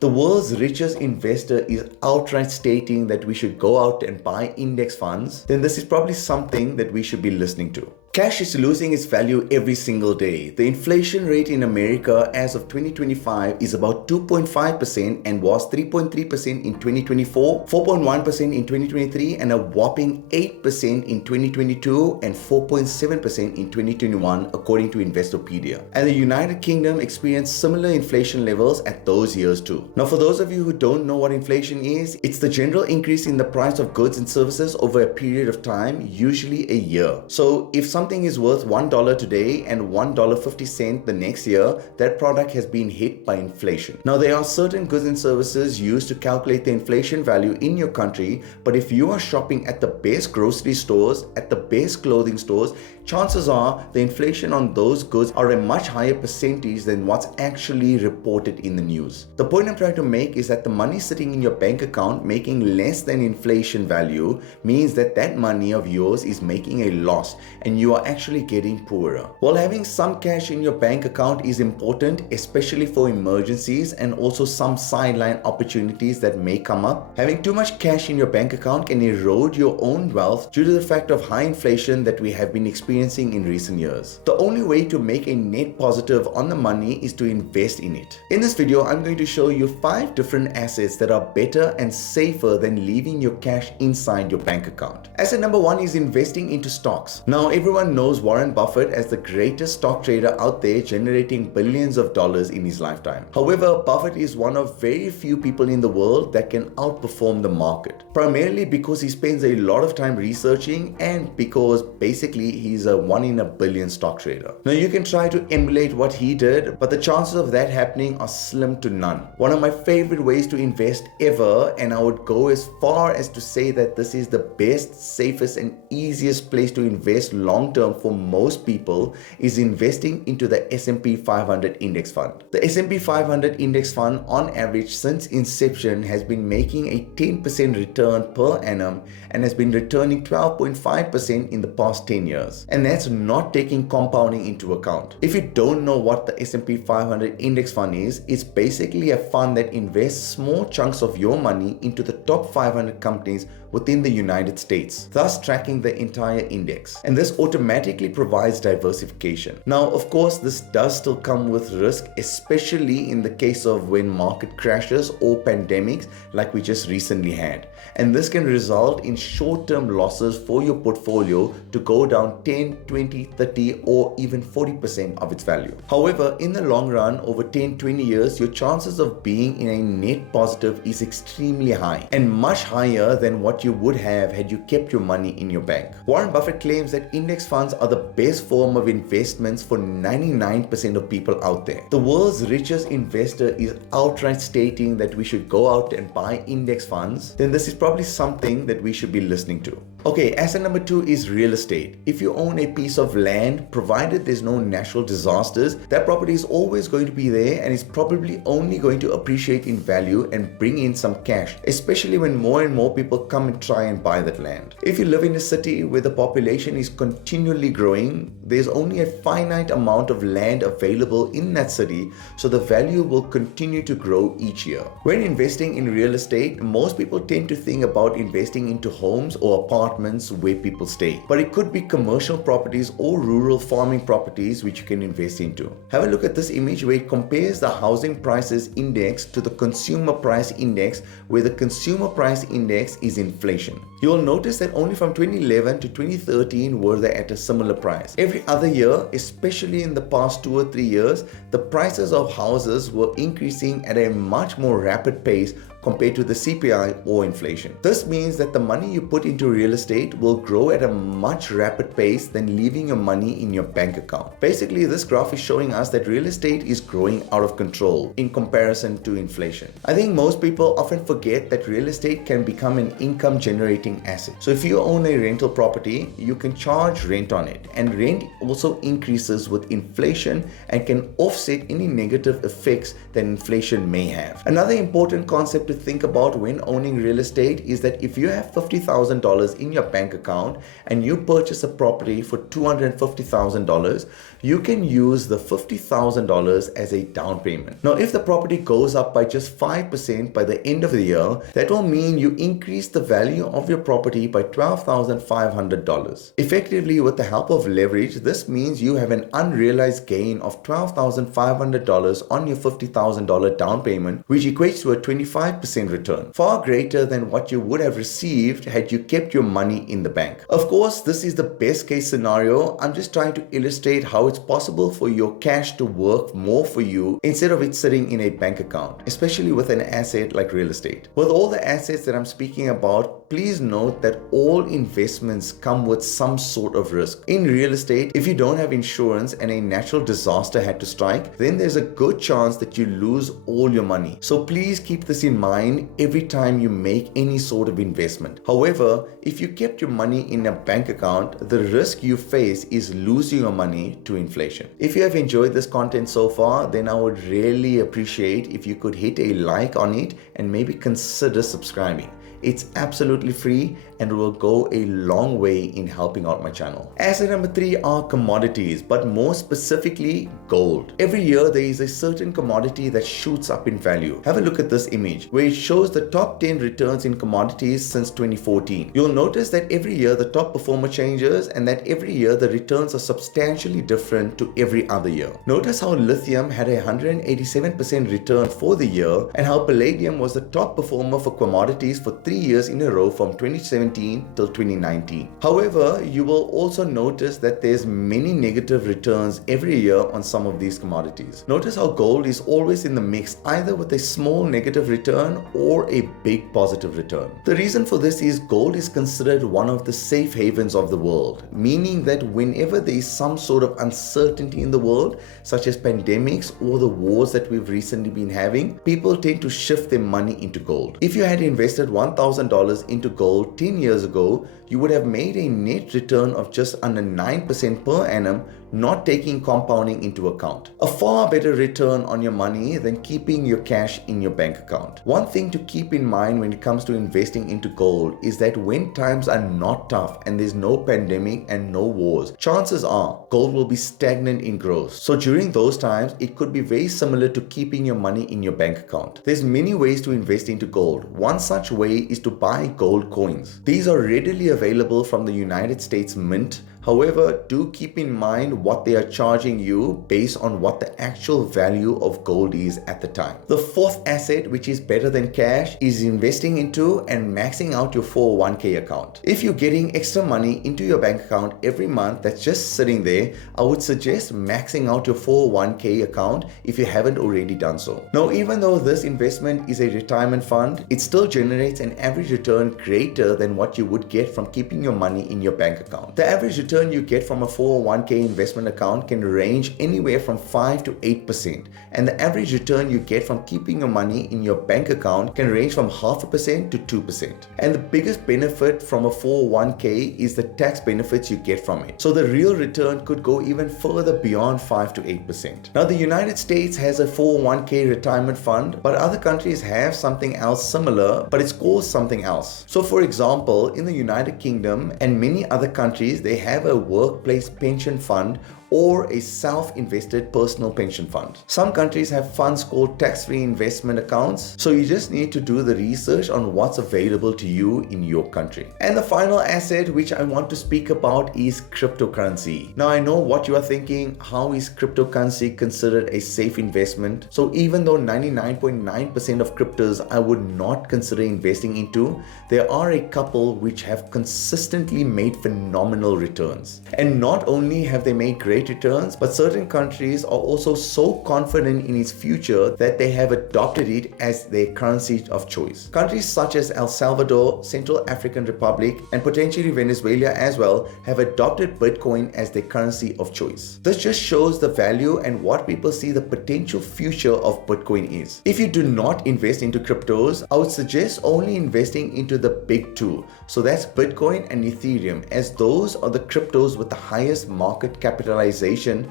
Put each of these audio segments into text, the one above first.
The world's richest investor is outright stating that we should go out and buy index funds, then this is probably something that we should be listening to. Cash is losing its value every single day. The inflation rate in America as of 2025 is about 2.5% and was 3.3% in 2024, 4.1% in 2023, and a whopping 8% in 2022 and 4.7% in 2021 according to Investopedia. And the United Kingdom experienced similar inflation levels at those years too. Now, for those of you who don't know what inflation is, it's the general increase in the price of goods and services over a period of time, usually a year. So if something is worth $1 today and $1.50 the next year, that product has been hit by inflation. Now, there are certain goods and services used to calculate the inflation value in your country, but if you are shopping at the best grocery stores, at the best clothing stores, chances are the inflation on those goods are a much higher percentage than what's actually reported in the news. The point I'm trying to make is that the money sitting in your bank account making less than inflation value means that that money of yours is making a loss and you are actually getting poorer. While having some cash in your bank account is important, especially for emergencies and also some sideline opportunities that may come up, having too much cash in your bank account can erode your own wealth due to the fact of high inflation that we have been experiencing in recent years. The only way to make a net positive on the money is to invest in it. In this video, I'm going to show you 5 different assets that are better and safer than leaving your cash inside your bank account. Asset number 1 is investing into stocks. Now, everyone knows Warren Buffett as the greatest stock trader out there, generating billions of dollars in his lifetime. However, Buffett is one of very few people in the world that can outperform the market, primarily because he spends a lot of time researching and because basically he's a 1 in a billion stock trader. Now, you can try to emulate what he did, but the chances of that happening are slim to none. One of my favorite ways to invest ever, and I would go as far as to say that this is the best, safest, and easiest place to invest long term for most people, is investing into the S&P 500 index fund. The S&P 500 index fund on average since inception has been making a 10% return per annum and has been returning 12.5% in the past 10 years. And that's not taking compounding into account. If you don't know what the S&P 500 index fund is, it's basically a fund that invests small chunks of your money into the top 500 companies within the United States, thus tracking the entire index. And this automatically provides diversification. Now, of course, this does still come with risk, especially in the case of when market crashes or pandemics like we just recently had. And this can result in short-term losses for your portfolio to go down 10, 20, 30, or even 40% of its value. However, in the long run, over 10, 20 years, your chances of being in a net positive is extremely high and much higher than what you would have had you kept your money in your bank. Warren Buffett claims that index funds are the best form of investments for 99% of people out there. The world's richest investor is outright stating that we should go out and buy index funds, then this is probably something that we should be listening to. Okay, asset number 2 is real estate. If you own a piece of land, provided there's no natural disasters, that property is always going to be there and is probably only going to appreciate in value and bring in some cash, especially when more and more people come and try and buy that land. If you live in a city where the population is continually growing, there's only a finite amount of land available in that city, so the value will continue to grow each year. When investing in real estate, most people tend to think about investing into homes or apartments where people stay, but it could be commercial properties or rural farming properties which you can invest into. Have a look at this image where it compares the housing prices index to the consumer price index, where the consumer price index is inflation. You'll notice that only from 2011 to 2013 were they at a similar price. Every other year, especially in the past 2 or 3 years, the prices of houses were increasing at a much more rapid pace compared to the CPI or inflation. This means that the money you put into real estate will grow at a much rapid pace than leaving your money in your bank account. Basically, this graph is showing us that real estate is growing out of control in comparison to inflation. I think most people often forget that real estate can become an income generating asset. So if you own a rental property, you can charge rent on it, and rent also increases with inflation and can offset any negative effects that inflation may have. Another important concept to think about when owning real estate is that if you have $50,000 in in your bank account and you purchase a property for $250,000, you can use the $50,000 as a down payment. Now, if the property goes up by just 5% by the end of the year, that will mean you increase the value of your property by $12,500. Effectively, with the help of leverage, this means you have an unrealized gain of $12,500 on your $50,000 down payment, which equates to a 25% return, far greater than what you would have received had you kept your money in the bank. Of course, this is the best case scenario. I'm just trying to illustrate how it's possible for your cash to work more for you instead of it sitting in a bank account, especially with an asset like real estate. With all the assets that I'm speaking about, please note that all investments come with some sort of risk. In real estate, if you don't have insurance and a natural disaster had to strike, then there's a good chance that you lose all your money. So please keep this in mind every time you make any sort of investment. However, if you kept your money in a bank account, the risk you face is losing your money to inflation. If you have enjoyed this content so far, then I would really appreciate if you could hit a like on it and maybe consider subscribing. It's absolutely free and will go a long way in helping out my channel. Asset number 3 are commodities, but more specifically gold. Every year there is a certain commodity that shoots up in value. Have a look at this image where it shows the top 10 returns in commodities since 2014. You'll notice that every year the top performer changes and that every year the returns are substantially different to every other year. Notice how lithium had a 187% return for the year and how palladium was the top performer for commodities for 3 years in a row from 2017 till 2019. However, you will also notice that there's many negative returns every year on some of these commodities. Notice how gold is always in the mix, either with a small negative return or a big positive return. The reason for this is gold is considered one of the safe havens of the world, meaning that whenever there is some sort of uncertainty in the world, such as pandemics or the wars that we've recently been having, people tend to shift their money into gold. If you had invested $1,000 into gold 10 years ago, you would have made a net return of just under 9% per annum, not taking compounding into account. A far better return on your money than keeping your cash in your bank account. One thing to keep in mind when it comes to investing into gold is that when times are not tough and there's no pandemic and no wars, chances are gold will be stagnant in growth. So during those times, it could be very similar to keeping your money in your bank account. There's many ways to invest into gold. One such way is to buy gold coins. These are readily available from the United States Mint. However, do keep in mind what they are charging you based on what the actual value of gold is at the time. The fourth asset, which is better than cash, is investing into and maxing out your 401k account. If you're getting extra money into your bank account every month that's just sitting there, I would suggest maxing out your 401k account if you haven't already done so. Now, even though this investment is a retirement fund, it still generates an average return greater than what you would get from keeping your money in your bank account. The average return you get from a 401k investment account can range anywhere from 5 to 8%, and the average return you get from keeping your money in your bank account can range from 0.5% to 2%. And the biggest benefit from a 401k is the tax benefits you get from it. So the real return could go even further beyond 5 to 8%. Now, the United States has a 401k retirement fund, but other countries have something else similar, but it's called something else. So for example, in the United Kingdom and many other countries, they have a workplace pension fund or a self-invested personal pension fund. Some countries have funds called tax-free investment accounts, so you just need to do the research on what's available to you in your country. And the final asset which I want to speak about is cryptocurrency. Now, I know what you are thinking, how is cryptocurrency considered a safe investment? So even though 99.9% of cryptos I would not consider investing into, there are a couple which have consistently made phenomenal returns. And not only have they made great returns, but certain countries are also so confident in its future that they have adopted it as their currency of choice. Countries such as El Salvador, Central African Republic, and potentially Venezuela as well have adopted Bitcoin as their currency of choice. This just shows the value and what people see the potential future of Bitcoin is. If you do not invest into cryptos, I would suggest only investing into the big two. So that's Bitcoin and Ethereum, as those are the cryptos with the highest market capitalization,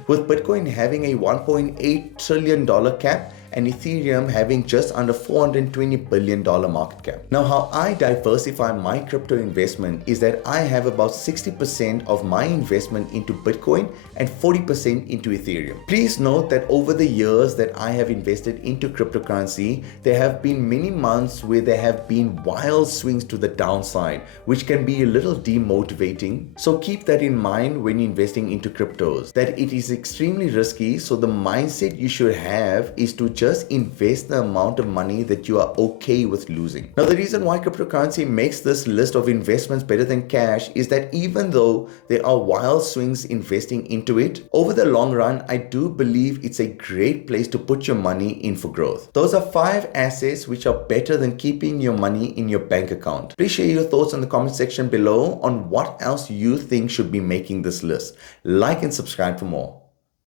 with Bitcoin having a $1.8 trillion cap and Ethereum having just under $420 billion market cap. Now, how I diversify my crypto investment is that I have about 60% of my investment into Bitcoin and 40% into Ethereum. Please note that over the years that I have invested into cryptocurrency, there have been many months where there have been wild swings to the downside, which can be a little demotivating. So keep that in mind when investing into cryptos, that it is extremely risky. So the mindset you should have is to just invest the amount of money that you are okay with losing. Now, the reason why cryptocurrency makes this list of investments better than cash is that even though there are wild swings investing into it, over the long run, I do believe it's a great place to put your money in for growth. Those are 5 assets which are better than keeping your money in your bank account. Please share your thoughts in the comment section below on what else you think should be making this list. Like and subscribe for more.